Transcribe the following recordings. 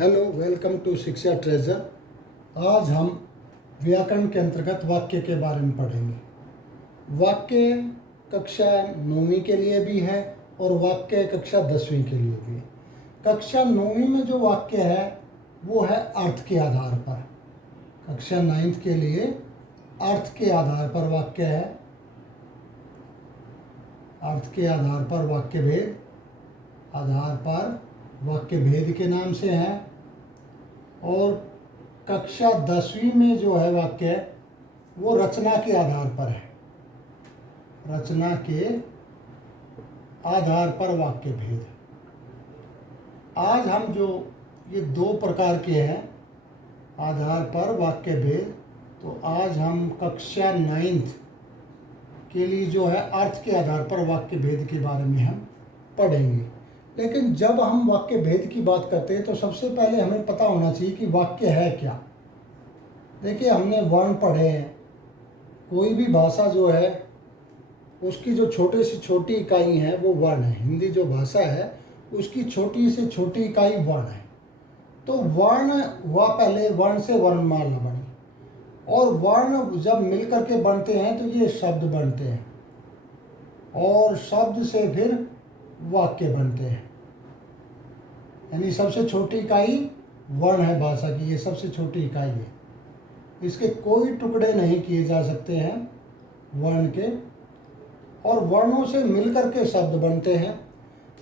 Hello, welcome to शिक्षा treasure. आज हम व्याकरण के अंतर्गत वाक्य के बारे में पढ़ेंगे। वाक्य कक्षा 9वीं के लिए भी है और वाक्य कक्षा 10वीं के लिए भी है। कक्षा 9वीं में जो वाक्य है वो है अर्थ के आधार पर। कक्षा 9th के लिए अर्थ के आधार पर वाक्य है। अर्थ के आधार पर वाक्य भेद, आधार पर वाक्य भेद के नाम से है। और कक्षा 10वीं में जो है वाक्य वो रचना के आधार पर है। रचना के आधार पर वाक्य भेद। आज हम जो ये दो प्रकार के हैं आधार पर वाक्य भेद, तो आज हम कक्षा 9th के लिए जो है अर्थ के आधार पर वाक्य भेद के बारे में हम पढ़ेंगे। लेकिन जब हम वाक्य भेद की बात करते हैं तो सबसे पहले हमें पता होना चाहिए कि वाक्य है क्या। देखिए, हमने वर्ण पढ़े हैं। कोई भी भाषा जो है उसकी जो छोटे से छोटी इकाई है वो वर्ण है। हिंदी जो भाषा है उसकी छोटी से छोटी इकाई वर्ण है। तो वर्ण हुआ पहले, वर्ण से वर्णमाला बनी, और वर्ण जब मिल करके बनते हैं तो ये शब्द बनते हैं, और शब्द से फिर वाक्य बनते हैं। यानी सबसे छोटी इकाई वर्ण है भाषा की, ये सबसे छोटी इकाई है। इसके कोई टुकड़े नहीं किए जा सकते हैं वर्ण के, और वर्णों से मिलकर के शब्द बनते हैं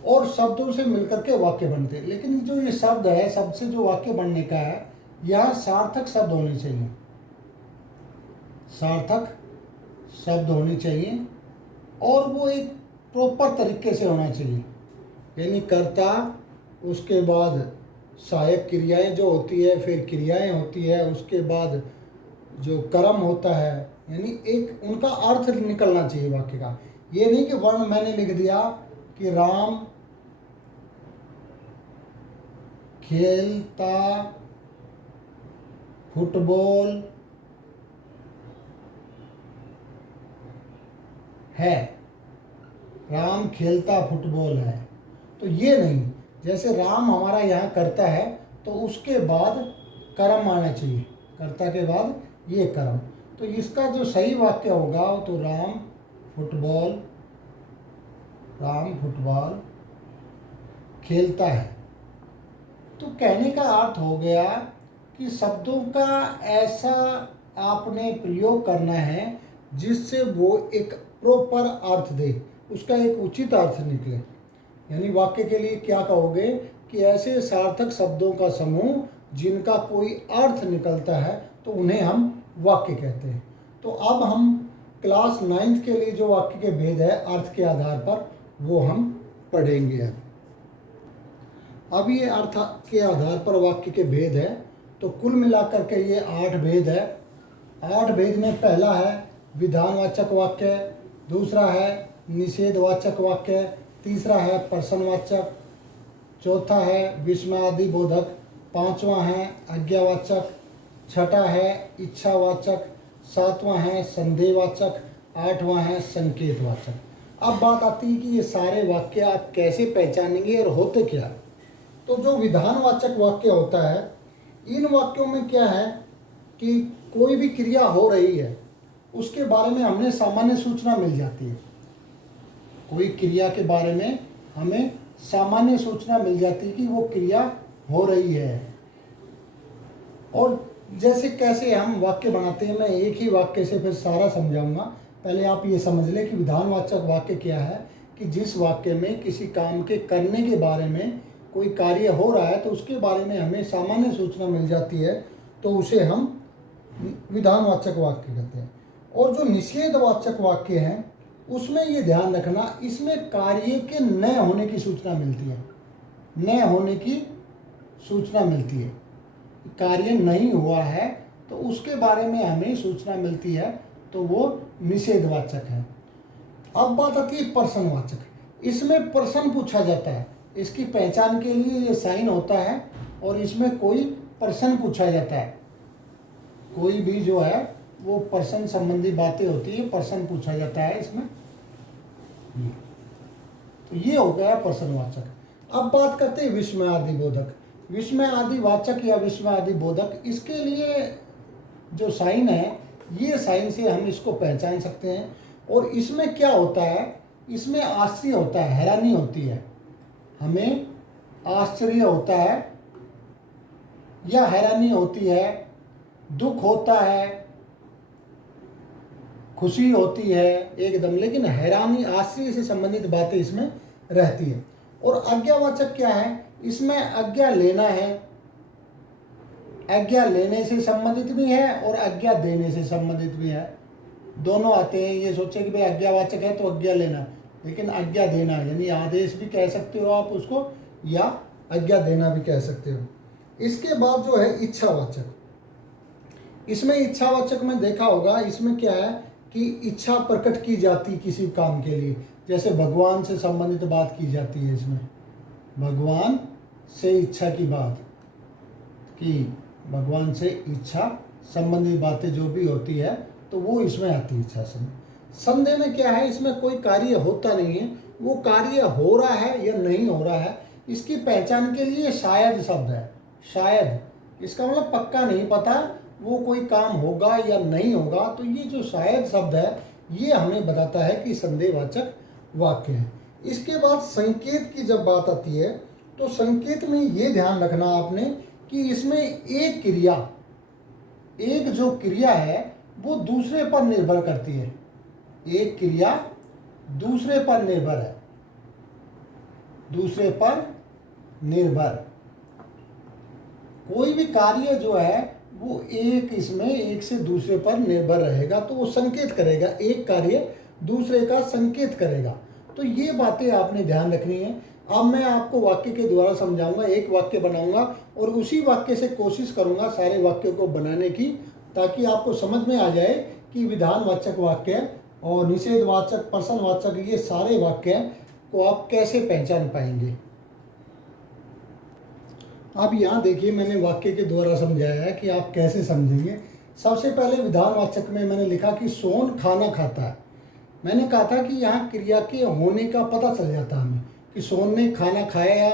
और शब्दों से मिलकर के वाक्य बनते हैं। लेकिन जो ये शब्द है, शब्द से जो वाक्य बनने का है, यहाँ सार्थक शब्द होने चाहिए। सार्थक शब्द होने चाहिए और वो एक प्रॉपर तरीके से होना चाहिए। यानी कर्ता, उसके बाद सहायक क्रियाएं जो होती है, फिर क्रियाएं होती है, उसके बाद जो कर्म होता है, यानी एक उनका अर्थ निकलना चाहिए वाक्य का। ये नहीं कि वर्ण मैंने लिख दिया कि राम खेलता फुटबॉल है, राम खेलता फुटबॉल है, तो ये नहीं। जैसे राम हमारा यहाँ करता है तो उसके बाद कर्म आना चाहिए, कर्ता के बाद ये कर्म। तो इसका जो सही वाक्य होगा तो राम फुटबॉल खेलता है। तो कहने का अर्थ हो गया कि शब्दों का ऐसा आपने प्रयोग करना है जिससे वो एक प्रॉपर अर्थ दे, उसका एक उचित अर्थ निकले। यानी वाक्य के लिए क्या कहोगे कि ऐसे सार्थक शब्दों का समूह जिनका कोई अर्थ निकलता है तो उन्हें हम वाक्य कहते हैं। तो अब हम क्लास 9th के लिए जो वाक्य के भेद है अर्थ के आधार पर, वो हम पढ़ेंगे। अब ये अर्थ के आधार पर वाक्य के भेद है, तो कुल मिलाकर के ये 8 भेद है। 8 भेद में पहला है विधानवाचक वाक्य, दूसरा है निषेधवाचक वाक्य, तीसरा है प्रश्नवाचक, चौथा है विस्मयादि बोधक, पांचवा है आज्ञावाचक, छठा है इच्छावाचक, सातवां है संदेहवाचक, आठवां है संकेतवाचक। अब बात आती है कि ये सारे वाक्य आप कैसे पहचानेंगे और होते क्या। तो जो विधानवाचक वाक्य होता है, इन वाक्यों में क्या है कि कोई भी क्रिया हो रही है उसके बारे में हमें सामान्य सूचना मिल जाती है। कोई क्रिया के बारे में हमें सामान्य सूचना मिल जाती है कि वो क्रिया हो रही है। और जैसे कैसे हम वाक्य बनाते हैं, मैं एक ही वाक्य से फिर सारा समझाऊंगा। पहले आप ये समझ लें कि विधानवाचक वाक्य क्या है, कि जिस वाक्य में किसी काम के करने के बारे में, कोई कार्य हो रहा है तो उसके बारे में हमें सामान्य सूचना मिल जाती है, तो उसे हम विधानवाचक वाक्य कहते हैं। और जो निषेधवाचक वाक्य हैं उसमें ये ध्यान रखना, इसमें कार्य के न होने की सूचना मिलती है। न होने की सूचना मिलती है, कार्य नहीं हुआ है तो उसके बारे में हमें सूचना मिलती है, तो वो निषेधवाचक है। अब बात आती है प्रश्नवाचक। इसमें प्रश्न पूछा जाता है, इसकी पहचान के लिए ये साइन होता है और इसमें कोई प्रश्न पूछा जाता है। कोई भी जो है वो प्रश्न संबंधी बातें होती है, प्रश्न पूछा जाता है इसमें। तो ये हो गया प्रश्नवाचक। अब बात करते हैं विस्मयादि बोधक। विस्मय आदि वाचक या विस्मय आदि बोधक, इसके लिए जो साइन है, ये साइन से हम इसको पहचान सकते हैं। और इसमें क्या होता है, इसमें आश्चर्य होता है, हैरानी होती है, हमें आश्चर्य होता है या हैरानी होती है, दुख होता है, खुशी होती है एकदम, लेकिन हैरानी आश्चर्य से संबंधित बातें इसमें रहती है। और आज्ञावाचक क्या है, इसमें आज्ञा लेना है, आज्ञा लेने से संबंधित भी है और आज्ञा देने से संबंधित भी है, दोनों आते हैं। ये सोचे कि भाई आज्ञावाचक है तो आज्ञा लेना, लेकिन आज्ञा देना यानी आदेश भी कह सकते हो आप उसको, या आज्ञा देना भी कह सकते हो। इसके बाद जो है इच्छावाचक, इसमें इच्छावाचक में देखा होगा, इसमें क्या है कि इच्छा प्रकट की जाती किसी काम के लिए, जैसे भगवान से संबंधित बात की जाती है, इसमें भगवान से इच्छा की बात, कि भगवान से इच्छा संबंधित बातें जो भी होती है तो वो इसमें आती है इच्छा से। संदेह में क्या है, इसमें कोई कार्य होता नहीं है, वो कार्य हो रहा है या नहीं हो रहा है, इसकी पहचान के लिए शायद शब्द है। शायद, इसका मतलब पक्का नहीं पता वो कोई काम होगा या नहीं होगा, तो ये जो शायद शब्द है ये हमें बताता है कि संदेहवाचक वाक्य है। इसके बाद संकेत की जब बात आती है तो संकेत में ये ध्यान रखना आपने कि इसमें एक क्रिया, एक जो क्रिया है वो दूसरे पर निर्भर करती है, एक क्रिया दूसरे पर निर्भर है, दूसरे पर निर्भर। कोई भी कार्य जो है वो एक, इसमें एक से दूसरे पर निर्भर रहेगा तो वो संकेत करेगा, एक कार्य दूसरे का संकेत करेगा। तो ये बातें आपने ध्यान रखनी है। अब मैं आपको वाक्य के द्वारा समझाऊंगा, एक वाक्य बनाऊंगा और उसी वाक्य से कोशिश करूंगा सारे वाक्यों को बनाने की, ताकि आपको समझ में आ जाए कि विधानवाचक वाक्य और निषेधवाचक, प्रश्नवाचक, ये सारे वाक्य को आप कैसे पहचान पाएंगे। अब यहाँ देखिए, मैंने वाक्य के द्वारा समझाया है कि आप कैसे समझेंगे। सबसे पहले विधानवाचक में मैंने लिखा कि सोन खाना खाता है। मैंने कहा था कि यहाँ क्रिया के होने का पता चल जाता है हमें कि सोन ने खाना खाया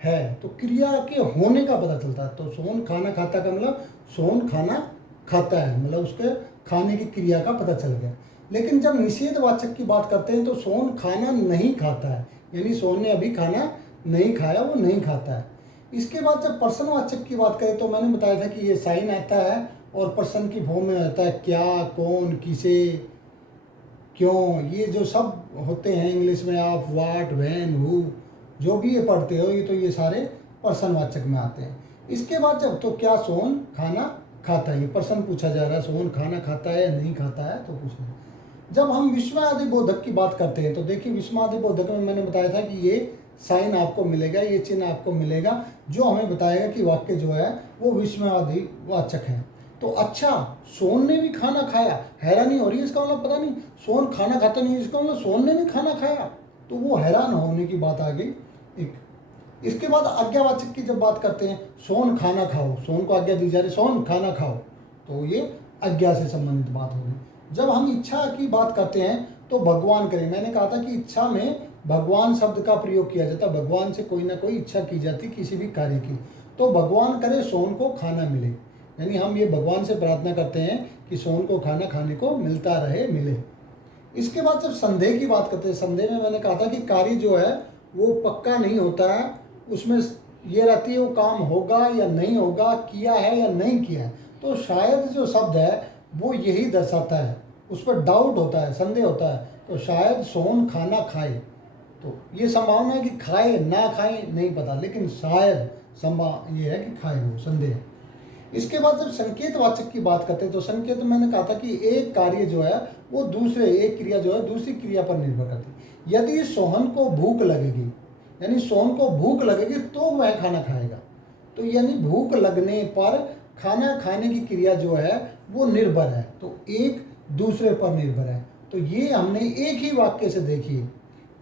है, तो क्रिया के होने का पता चलता है। तो सोन खाना खाता का मतलब सोन खाना खाता है, मतलब उसके खाने की क्रिया का पता चल गया। लेकिन जब निषेधवाचक की बात करते हैं तो सोन खाना नहीं खाता है, यानी सोन ने अभी खाना नहीं खाया, वो नहीं खाता है। इसके बाद जब प्रश्नवाचक की बात करें तो मैंने बताया था कि ये साइन आता है और प्रश्न की फॉर्म में आता है, क्या, कौन, किसे, क्यों, ये जो सब होते हैं इंग्लिश में, आप व्हाट, व्हेन, हु, जो भी ये पढ़ते हो, ये तो ये सारे प्रश्नवाचक में आते हैं। इसके बाद जब तो क्या सोन खाना खाता है, ये प्रश्न पूछा जा रहा है, सोन खाना खाता है या नहीं खाता है, तो पूछना। जब हम विस्मयादि बोधक की बात करते हैं तो देखिए, विस्मयादि बोधक में मैंने बताया था कि ये साइन आपको मिलेगा, ये चिन्ह आपको मिलेगा जो हमें बताएगा कि वाक्य जो है वो विस्मयादि वाचक है। तो अच्छा, सोन ने भी खाना खाया, हैरानी हो रही है, इसका मतलब पता नहीं सोन खाना खाता नहीं, इसका मतलब सोन ने भी खाना खाया, तो वो हैरान होने की बात आ गई एक। इसके बाद आज्ञावाचक की जब बात करते हैं, सोन खाना खाओ, सोन को आज्ञा दी जा रही, सोन खाना खाओ, तो ये आज्ञा से संबंधित बात होगी। जब हम इच्छा की बात करते हैं तो भगवान करें, मैंने कहा था कि इच्छा में भगवान शब्द का प्रयोग किया जाता, भगवान से कोई ना कोई इच्छा की जाती किसी भी कार्य की, तो भगवान करे सोन को खाना मिले, यानी हम ये भगवान से प्रार्थना करते हैं कि सोन को खाना खाने को मिलता रहे, मिले। इसके बाद जब संदेह की बात करते हैं, संदेह में मैंने कहा था कि कार्य जो है वो पक्का नहीं होता है, उसमें ये रहती है वो काम होगा या नहीं होगा, किया है या नहीं किया है, तो शायद जो शब्द है वो यही दर्शाता है, उस पर डाउट होता है, संदेह होता है। तो शायद सोन खाना खाए, तो ये संभावना है कि खाए ना खाए नहीं पता, लेकिन शायद संभावना ये है कि खाए, वो संदेह। इसके बाद जब संकेतवाचक की बात करते हैं तो संकेत में मैंने कहा था कि एक कार्य जो है वो दूसरे, एक क्रिया जो है दूसरी क्रिया पर निर्भर करती है। यदि सोहन को भूख लगेगी, यानी सोहन को भूख लगेगी तो वह खाना खाएगा, तो यानी भूख लगने पर खाना खाने की क्रिया जो है वो निर्भर है, तो एक दूसरे पर निर्भर है। तो ये हमने एक ही वाक्य से देखी,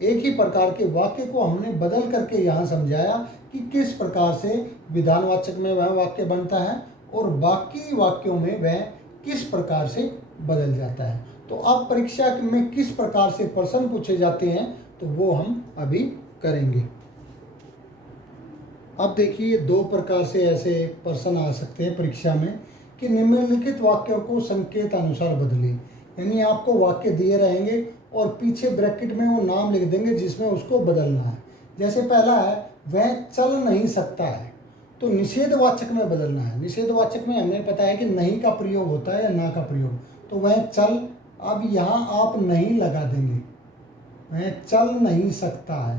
एक ही प्रकार के वाक्य को हमने बदल करके यहाँ समझाया कि किस प्रकार से विधानवाचक में वह वाक्य बनता है और बाकी वाक्यों में वह किस प्रकार से बदल जाता है। तो अब परीक्षा में किस प्रकार से प्रश्न पूछे जाते हैं तो वो हम अभी करेंगे। अब देखिए दो प्रकार से ऐसे प्रश्न आ सकते हैं परीक्षा में कि निम्नलिखित वाक्यों को संकेत अनुसार बदलें। यानी आपको वाक्य दिए रहेंगे और पीछे ब्रैकेट में वो नाम लिख देंगे जिसमें उसको बदलना है। जैसे पहला है वह चल नहीं सकता है, तो निषेधवाचक में बदलना है। निषेधवाचक में हमें पता है कि नहीं का प्रयोग होता है या ना का प्रयोग, तो वह चल, अब यहाँ आप नहीं लगा देंगे, वह चल नहीं सकता है,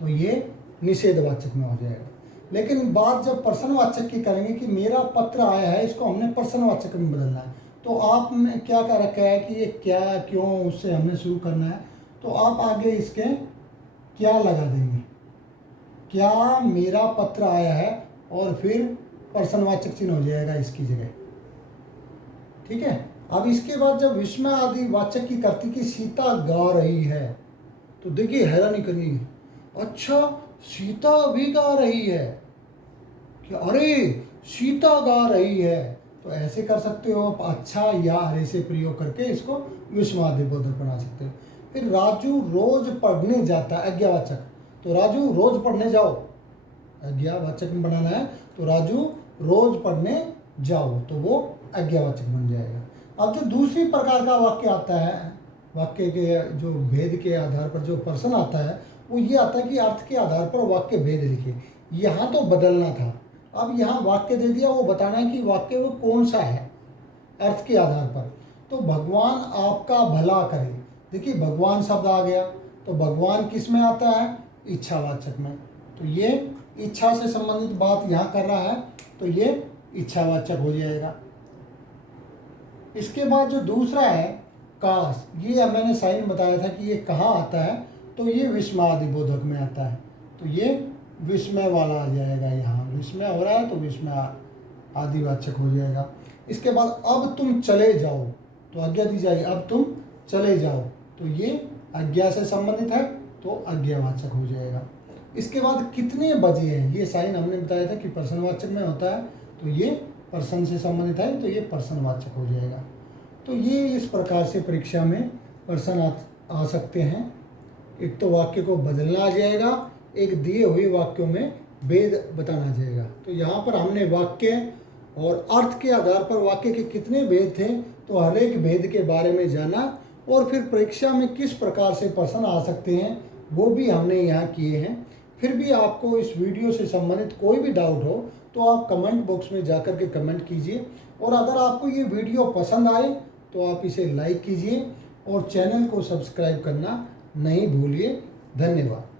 तो ये निषेधवाचक में हो जाएगा। लेकिन बात जब प्रश्नवाचक की करेंगे कि मेरा पत्र आया है, इसको हमने प्रश्नवाचक में बदलना है, तो आपने क्या कर रखा है कि ये क्या क्यों उससे हमने शुरू करना है, तो आप आगे इसके क्या लगा देंगे, क्या मेरा पत्र आया है, और फिर प्रश्नवाचक चिन्ह हो जाएगा इसकी जगह। ठीक है। अब इसके बाद जब विस्मय आदि वाचक की करती कि सीता गा रही है, तो देखिए हैरानी करनी है, अच्छा सीता भी गा रही है, कि अरे सीता गा रही है, तो ऐसे कर सकते हो आप, अच्छा या अरे से प्रयोग करके इसको विस्मयादिबोधक बना सकते हो। फिर राजू रोज पढ़ने जाता है, आज्ञावाचक, तो राजू रोज पढ़ने जाओ, आज्ञावाचक में बनाना है, तो राजू रोज पढ़ने जाओ, तो वो आज्ञावाचक बन जाएगा। अब जो दूसरी प्रकार का वाक्य आता है, वाक्य के जो भेद के आधार पर जो प्रश्न आता है, वो ये आता है कि अर्थ के आधार पर वाक्य भेद लिखे। यहाँ तो बदलना था, अब यहाँ वाक्य दे दिया, वो बताना है कि वाक्य वो कौन सा है अर्थ के आधार पर। तो भगवान आपका भला करे, देखिए भगवान शब्द आ गया, तो भगवान किस में आता है, इच्छावाचक में, तो ये इच्छा से संबंधित बात यहाँ कर रहा है, तो ये इच्छावाचक हो जाएगा। इसके बाद जो दूसरा है काश, ये मैंने साइन बताया था कि ये कहाँ आता है, तो ये विस्मयादिबोधक में आता है, तो ये विस्मय वाला आ जाएगा, यहाँ विस्मय हो रहा है तो विस्मय आदिवाचक हो जाएगा। इसके बाद अब तुम चले जाओ, तो आज्ञा दी जाएगी, अब तुम चले जाओ, तो ये आज्ञा से संबंधित है, तो आज्ञावाचक हो जाएगा। इसके बाद कितने बजे हैं, ये साइन हमने बताया था कि प्रश्नवाचक में होता है, तो ये प्रश्न से संबंधित है, तो ये प्रश्नवाचक हो जाएगा। तो ये इस प्रकार से परीक्षा में प्रश्न आ सकते हैं। एक तो वाक्य को बदलना आ जाएगा, एक दिए हुए वाक्यों में भेद बताना जाएगा। तो यहाँ पर हमने वाक्य और अर्थ के आधार पर वाक्य के कितने भेद थे, तो हर एक भेद के बारे में जाना, और फिर परीक्षा में किस प्रकार से प्रश्न आ सकते हैं वो भी हमने यहाँ किए हैं। फिर भी आपको इस वीडियो से संबंधित कोई भी डाउट हो तो आप कमेंट बॉक्स में जाकर के कमेंट कीजिए, और अगर आपको ये वीडियो पसंद आए तो आप इसे लाइक कीजिए और चैनल को सब्सक्राइब करना नहीं भूलिए। धन्यवाद।